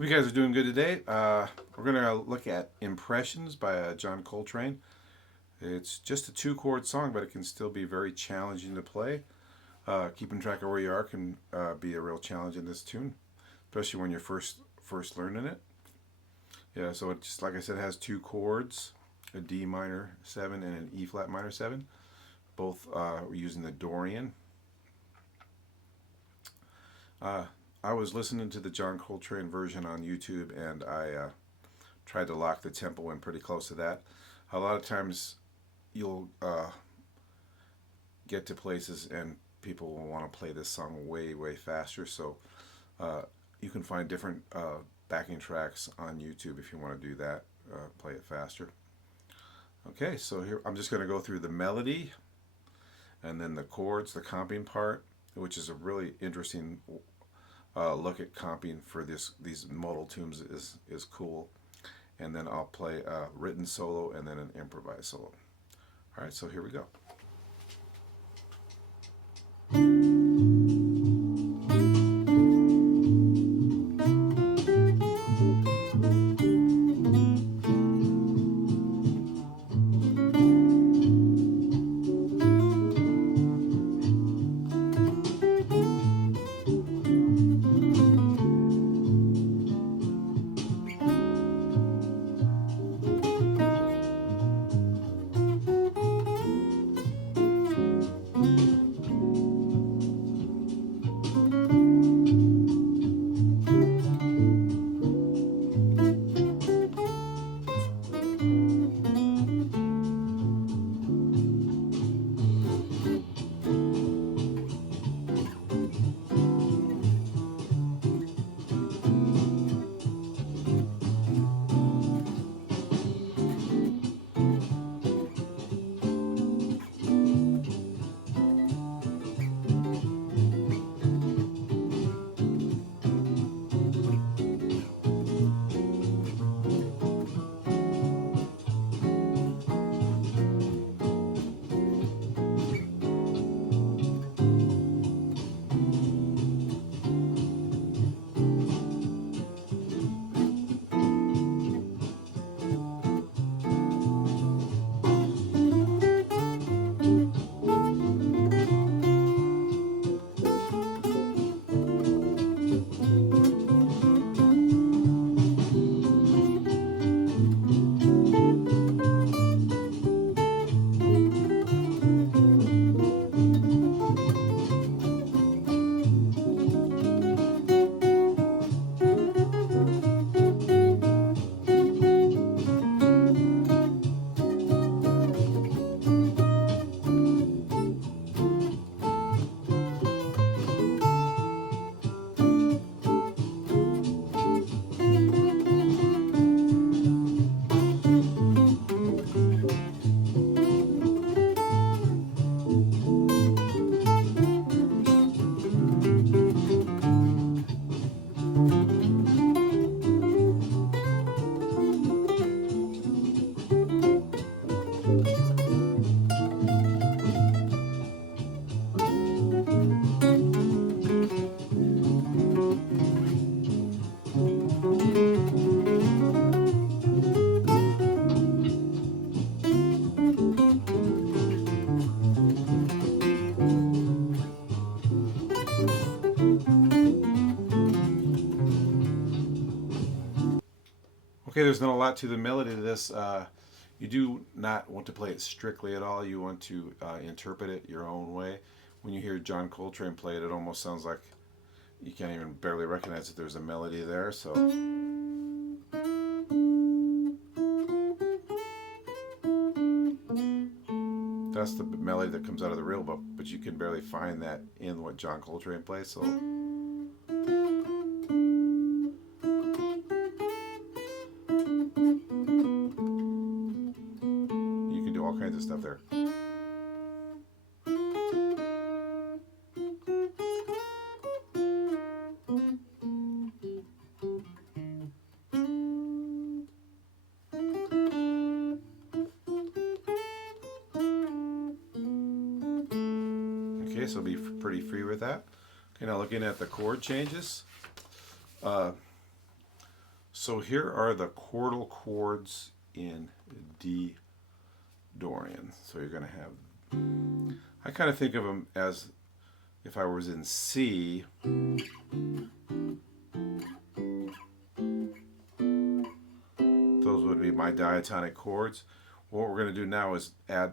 Hope you guys are doing good today. We're going to look at Impressions by John Coltrane. It's just a two-chord song, but it can still be very challenging to play. Keeping track of where you are can be a real challenge in this tune, especially when you're first learning it. Yeah, so it just like I said, it has two chords, a D minor 7 and an E flat minor 7. Both using the Dorian. Uh, I was listening to the John Coltrane version on YouTube, and I tried to lock the tempo in pretty close to that. A lot of times you'll get to places and people will want to play this song way faster, so you can find different backing tracks on YouTube if you want to do that, play it faster. Okay, so here I'm just going to go through the melody and then the chords, the comping part, which is a really interesting look at comping for these modal tunes is cool. And then I'll play a written solo and then an improvised solo. All right, so here we go. Okay, there's not a lot to the melody of this. You do not want to play it strictly at all. You want to interpret it your own way. When you hear John Coltrane play it, it almost sounds like you can't even barely recognize that there's a melody there. So that's the melody that comes out of the real book, but you can barely find that in what John Coltrane plays. So you can do all kinds of stuff there. Okay, so be pretty free with that. Okay, now looking at the chord changes. So here are the chordal chords in D Dorian. So you're going to have, I kind of think of them as if I was in C, those would be my diatonic chords. What we're going to do now is add,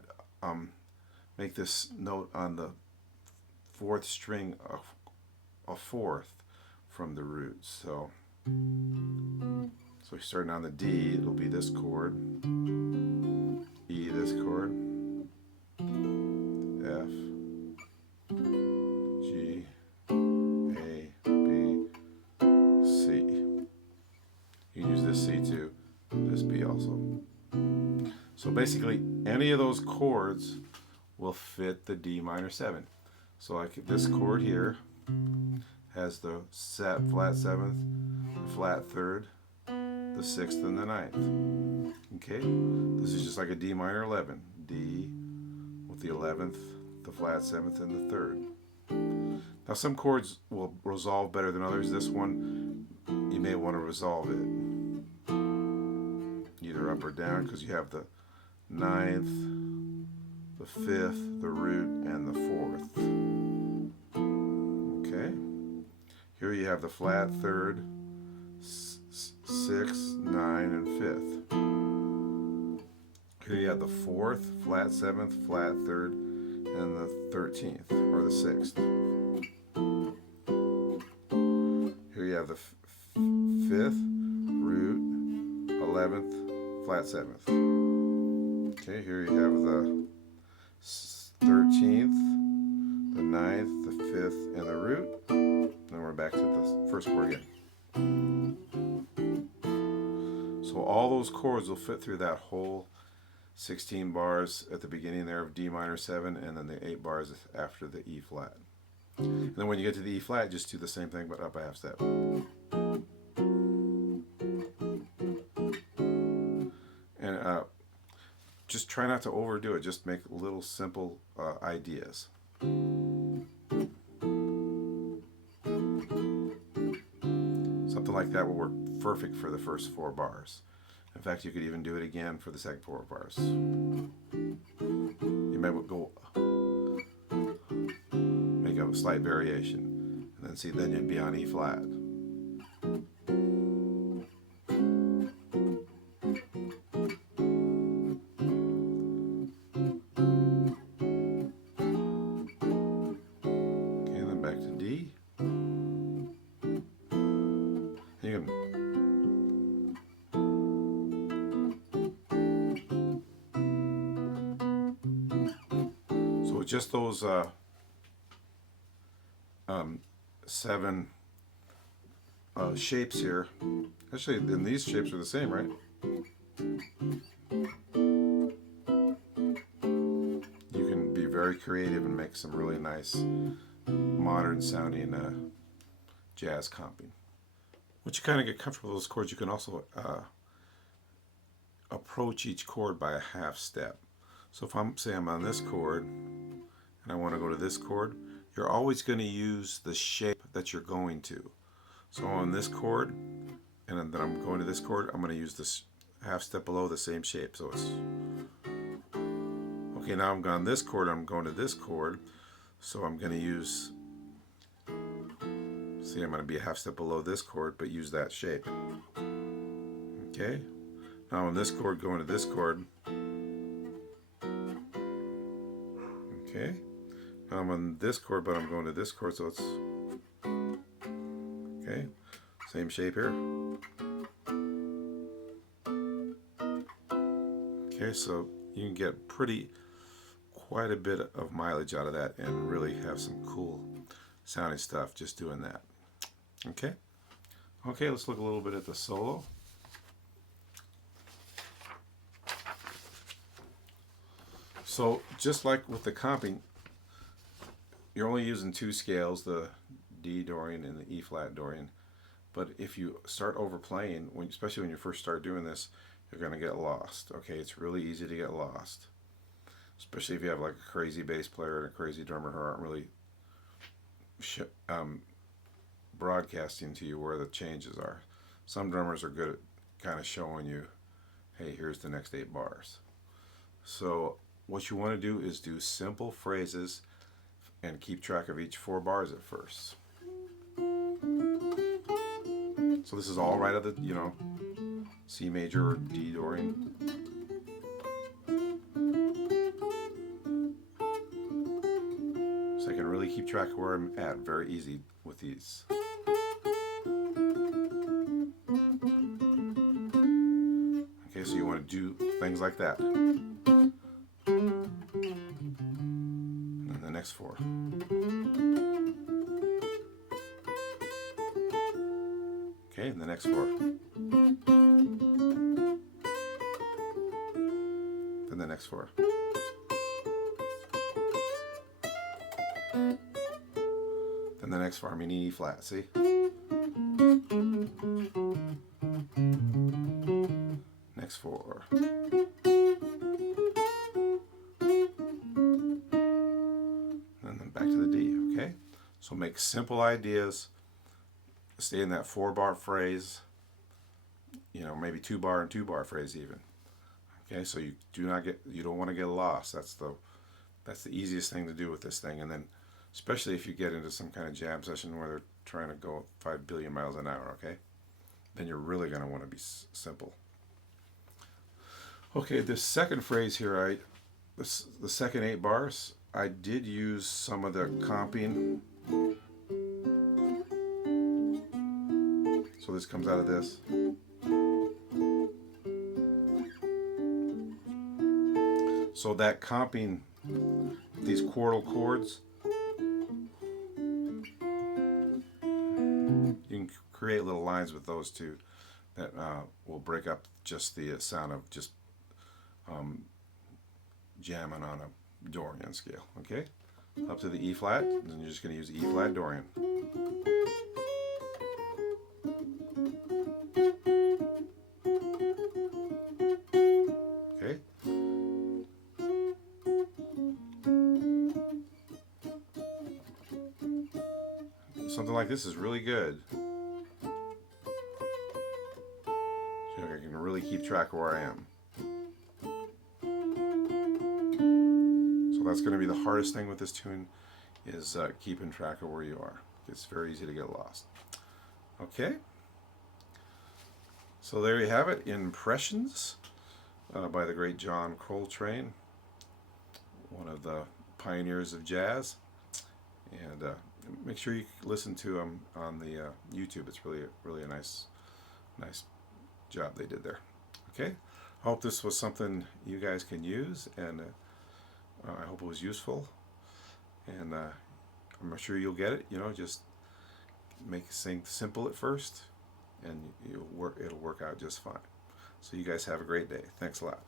make this note on the fourth string a fourth from the root. So starting on the D, it'll be this chord, E this chord, F, G, A, B, C. You can use this C too, this B also. So basically, any of those chords will fit the D minor 7. So like this chord here has the flat 7th, the flat 3rd, the 6th, and the 9th. Okay, this is just like a D minor 11. D with the 11th, the flat 7th, and the 3rd. Now some chords will resolve better than others. This one, you may want to resolve it either up or down because you have the 9th, the 5th, the root, and the 4th. Okay, here you have the flat 3rd, 6th, 9, and 5th. Here you have the 4th, flat 7th, flat 3rd, and the 13th, or the 6th. Here you have the 5th, root, 11th, flat 7th. Okay, here you have the 13th, the 9th, the 5th, and the root. Then we're back to the first chord again. So all those chords will fit through that whole 16 bars at the beginning there of D minor 7, and then the 8 bars after the E flat. And then when you get to the E flat, just do the same thing but up a half step. And just try not to overdo it. Just make little simple ideas. Something like that will work perfect for the first 4 bars. In fact, you could even do it again for the second 4 bars. You may go make a slight variation, and then you'd be on E flat. Okay, then back to D. You can just those 7 shapes here. Actually, then these shapes are the same, right? You can be very creative and make some really nice modern sounding jazz comping. Once you kind of get comfortable with those chords, you can also approach each chord by a half step. So if I'm on this chord and I want to go to this chord, you're always going to use the shape that you're going to. So on this chord, and then I'm going to this chord, I'm going to use this half step below the same shape. So it's okay. Now I'm on this chord, I'm going to this chord, so I'm going to use. See, I'm going to be a half step below this chord, but use that shape. Okay. Now on this chord, going to this chord. Okay. Now I'm on this chord, but I'm going to this chord, so it's okay. Same shape here. Okay, so you can get quite a bit of mileage out of that and really have some cool sounding stuff just doing that. Okay. Okay, let's look a little bit at the solo. So just like with the comping, you're only using 2 scales, the D Dorian and the E flat Dorian. But if you start overplaying, especially when you first start doing this, you're going to get lost. Okay, it's really easy to get lost, especially if you have like a crazy bass player and a crazy drummer who aren't really broadcasting to you where the changes are. some drummers are good at kind of showing you, hey, here's the next 8 bars. So what you want to do is do simple phrases and keep track of each 4 bars at first. So this is all right at the, C major or D Dorian. So I can really keep track of where I'm at. Very easy with these. Okay, so you want to do things like that. And then the next 4. Okay, and the next 4. Then the next 4. Then the next 4, I mean E flat, see? Next 4. And then back to the D, okay? So make simple ideas. Stay in that 4-bar phrase. Maybe 2-bar and 2-bar phrase even. Okay, so you don't want to get lost. That's the easiest thing to do with this thing. And then, especially if you get into some kind of jam session where they're trying to go 5 billion miles an hour, okay? Then you're really going to want to be simple. Okay, this second phrase here, the second 8 bars, I did use some of the comping. So this comes out of this. So that comping, these chordal chords, you can create little lines with those two that will break up just the sound of just jamming on a Dorian scale. Okay, up to the E flat, and then you're just going to use E flat Dorian. Okay. Something like this is really good. So I can really keep track of where I am. So that's going to be the hardest thing with this tune, is keeping track of where you are. It's very easy to get lost. Okay. So there you have it, Impressions by the great John Coltrane, one of the pioneers of jazz. And make sure you listen to him on the YouTube. It's really a nice job they did there. Okay, I hope this was something you guys can use, and I hope it was useful. And I'm sure you'll get it. Just make things simple at first, and it'll work out just fine. So you guys have a great day. Thanks a lot.